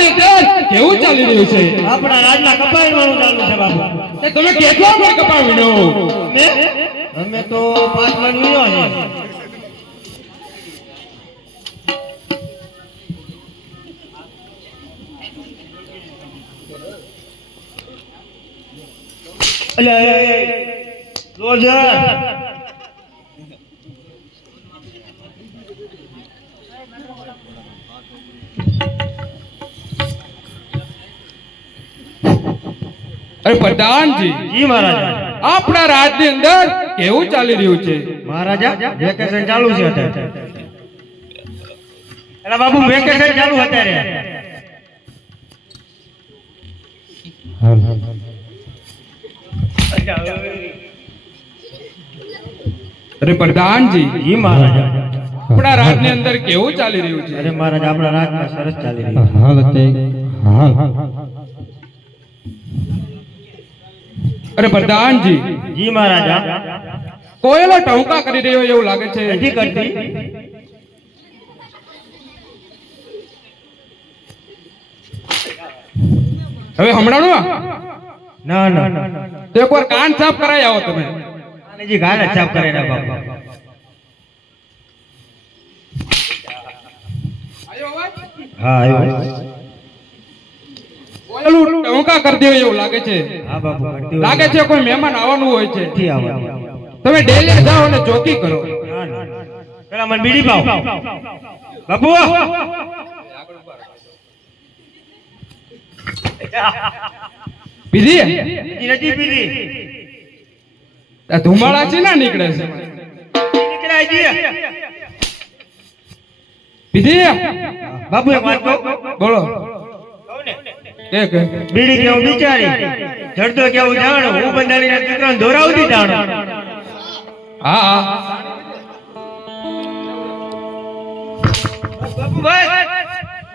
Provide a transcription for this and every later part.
અને તેજ કેવું ચાલી રહ્યું છે? આપણા રાજના કપાઈ વાળું ચાલુ છે બાપુ. તમે કેટલો પણ કપાઈ વિડ્યો અમે તો પાંચ મણ વિડ્યો છે. અલ્યા રોજા અરે પ્રધાનજી. જી મહારાજા. આપણા રાજની અંદર કેવું ચાલી રહ્યું છે. મહારાજા વેકેશન ચાલુ છે અત્યારે. બાબુ વેકેશન ચાલુ અત્યારે. અરે પ્રધાનજી. જી મહારાજા. આપણા રાજની અંદર કેવું ચાલી રહ્યું છે? અરે મહારાજ આપણા રાજમાં સરસ ચાલી રહ્યું અરે પ્રધાનજી જી મહારાજા. કોયલો ટહુકા કરી રહ્યો એવું લાગે છે. નથી કરતી. હવે હમણાં ના ના. તો એકવાર કાન સાફ કરાઈ આવો તમે. કાનજી કાન સાફ કરે ના બાપા હા આવ્યો ટહુકા કરી રહ્યો એવું લાગે છે. લાગે છે કોઈ મહેમાન આવવાનું હોય છે? તમે ડેલી જાઓ અને ચોકી કરો. પેલા મને બીડી પાવ. બાપુ પીધી? નથી પીધી. ધુમાડા છે ના નીકળે છે? નીકળાય પીધી? બાપુ બોલો. બીડી કેવું બિચારી. જડતો કેવું જાણ. હું બંધારી જાણ હા હા.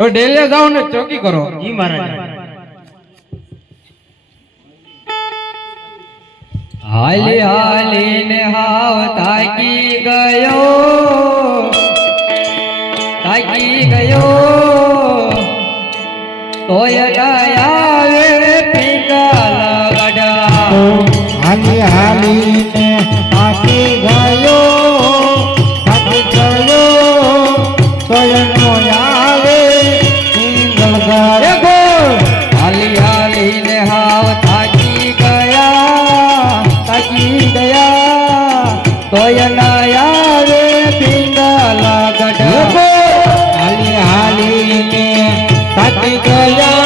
ડેલી જાઓ ને ચોકી કરો. જી મહારાજ હાલી ને હાવ થાકી ગયો. થાકી ગયો. તોય આવે પીંગલા ગડા હાલી હાલીને થાકી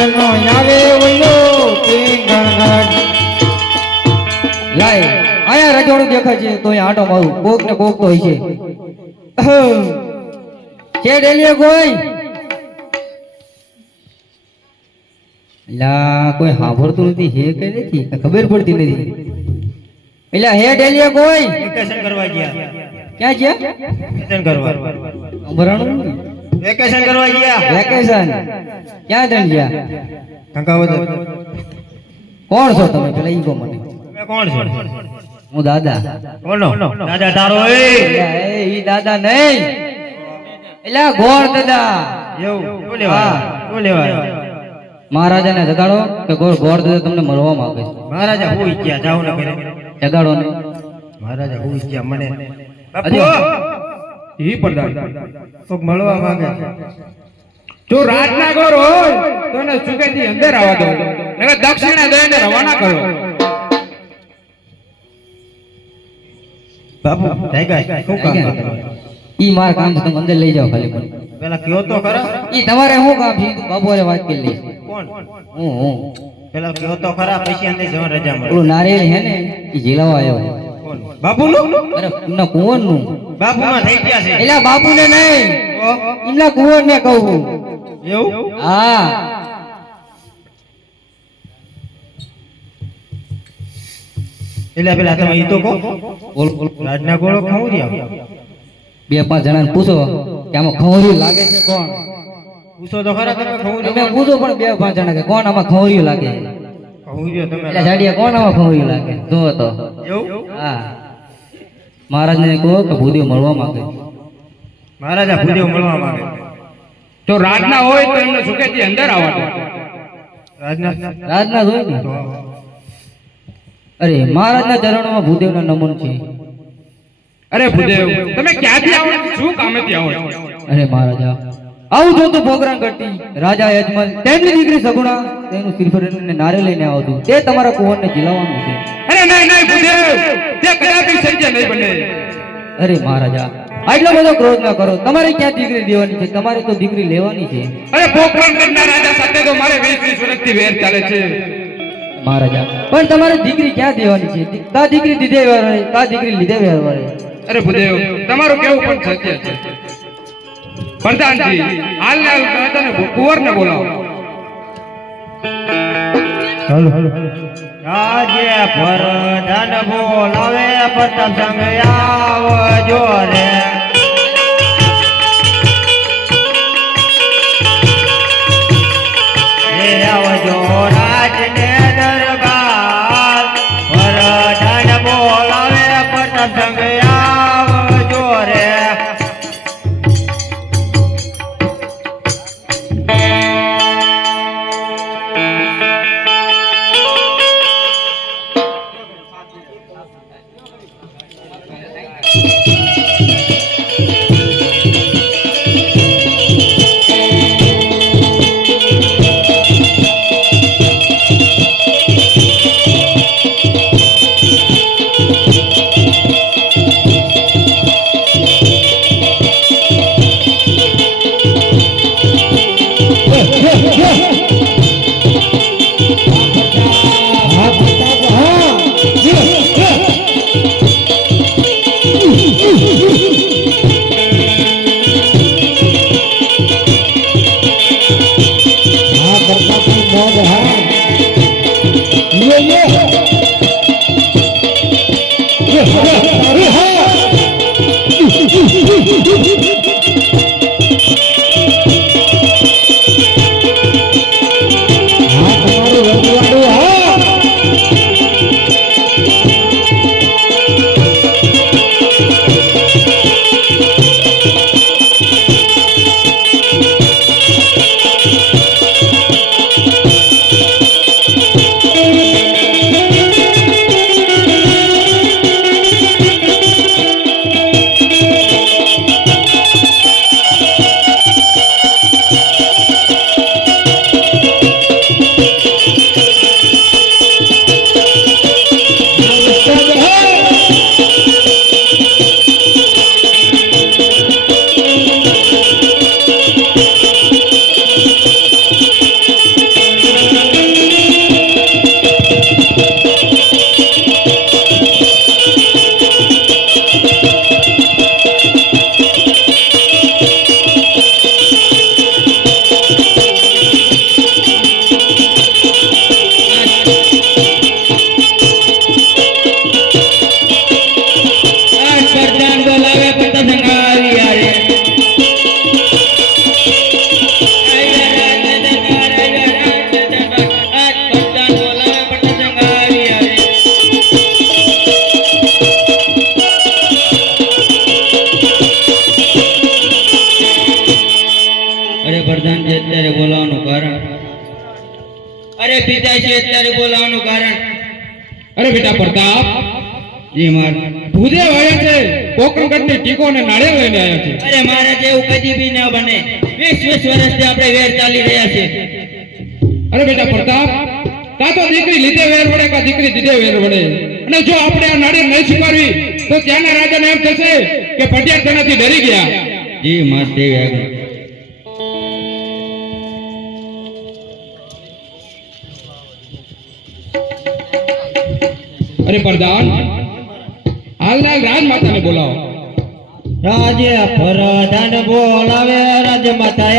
કોયનો આવે ઓલો ગણગણ. લાય આયા રજવાડું દેખાય છે તો આટો મારું કોક ને કોક તો હોય છે. છે ડેલીએ કોઈ લા કોઈ સાંભળતું નથી હે કે નથી? ખબર પડતી નથી. એટલે હે ડેલીએ કોઈ કરવા ગયા. ક્યાં ગયા? કરવા. નથી. વેકેશન કરવા ગયા? વેકેશન. ક્યાં જણ ગયા? કંકાવત કોણ છો તમે? પેલા ઈ કહો મને. તમે કોણ છો? હું દાદા. કોનો? દાદા તારો એ. એ ઈ દાદા નહીં. એલા ગોળ દાદા. એવું. શું લેવા શું લેવા મહારાજાને જગાડો કે ગોળ ગોળ દાદા તમને મળવા માંગે. છે મહારાજા હું ગયા જાવ ને જગાડો ને. મહારાજા હું ગયા મને. બાપુ ઈ પ્રધાન કોક મળવા માંગે છે. જો રાતના ઘર હોય તો એને સુખેથી અંદર આવવા દો. એટલે દક્ષિણા દઈને રવાના કરો. બાપુ થઈ ગયા. શું કામ કરો? ઈ માર કામ છે તમે અંદર લઈ જાઓ ખાલી પણ. પેલા કયો તો ખરા? ઈ તમારે શું કામ છે? બાબુ હારે વાત કરી લઈશ કોણ? હું હું. પેલા કયો તો ખરા? પછી અંદર જવા રજા મળે. ઓલું નારિયેળ હે ને ઈ જીલાવા આવ્યો. છે કોણ? બાપુનું? અરે એમના નું થઈ ગયા છે. એલા બાપુ ને નહીં એમના કુંવર ને કહું એવું? હા. એટલે પેલા તમે ઈ તો કહો. બોલ બોલ રાજના ગોળો ખાવું બે પાંચ જણાને પૂછો કે આમાં ખવરિયું લાગે છે કોણ? પૂછો તો ખરા તમે ખાવું તમે પૂછો પણ બે પાંચ જણા કે કોણ આમાં ખવડ્યું લાગે? ખાવું તમે એટલે જાડિયા કોણ આમાં ખવડ્યું લાગે? જો તો. એવું? હા. મહારાજને કહો કે ભૂદેવ મળવા માંગે. મહારાજા ભૂદેવ મળવા માંગે. તો રાજના હોય તો એમને સુખેથી અંદર આવવા દો. રાજના રાજના જોઈ ને? અરે મહારાજના ચરણોમાં ભૂદેવના નમન છે. અરે ભૂદેવ તમે ક્યાંથી આવો શું કામેથી આવો અરે મહારાજા આવું જોતું તો પ્રોગ્રામ કરતી રાજા યજમાન તેમની દીકરી સગુણા તેનું શ્રીફરને નારે લઈને આવતું. તે તમારા કુંવરને જીલાવવાનું છે. અરે નહીં નહીં ભૂદેવ તે કદાપી સંજય નહીં બને. અરે મહારાજા આટલો બધો ક્રોધ ના કરો. તમારે ક્યાં દીકરી દેવાની છે? તમારે તો દીકરી લેવાની છે. અરે પોખરણ કરનાર રાજા સાથે તો મારે વીસ વીસ વર્ષથી વેર ચાલે છે. મહારાજા પણ તમારે દીકરી ક્યાં દેવાની છે? તા દીકરી દીધે વળે કા દીકરી લીધે વળે. અરે ભૂદેવ તમારું કેવું પણ સત્ય છે? પ્રધાનજી હાલ તને કુંવરને બોલાવો. રાજે પ્રધાન બોલાવે સંગ આવજો રે. જી માર ભૂદેવ આવ્યા છે. પોકરણગઢની ટીકો અને નાળિયેર લઈને આવ્યા છે. અરે મારે જેવું કદી બી ન બને. વીસ વીસ વર્ષથી આપણે વેર ચાલી રહ્યા છે અરે બેટા પ્રતાપ કાં તો દીકરી લીધે વેર વડે કાં દીકરી દીધે વેર વડે અને જો આપણે આ નાળિયેર નહીં સ્વીકારવી તો ત્યાંના રાજાને એમ થશે કે પટિયાર તેનાથી ડરી ગયા. જી અરે પ્રધાન હાલના રાજમાતાને બોલાવો. રાજ્ય પ્રધાન બોલાવે રાજમાતા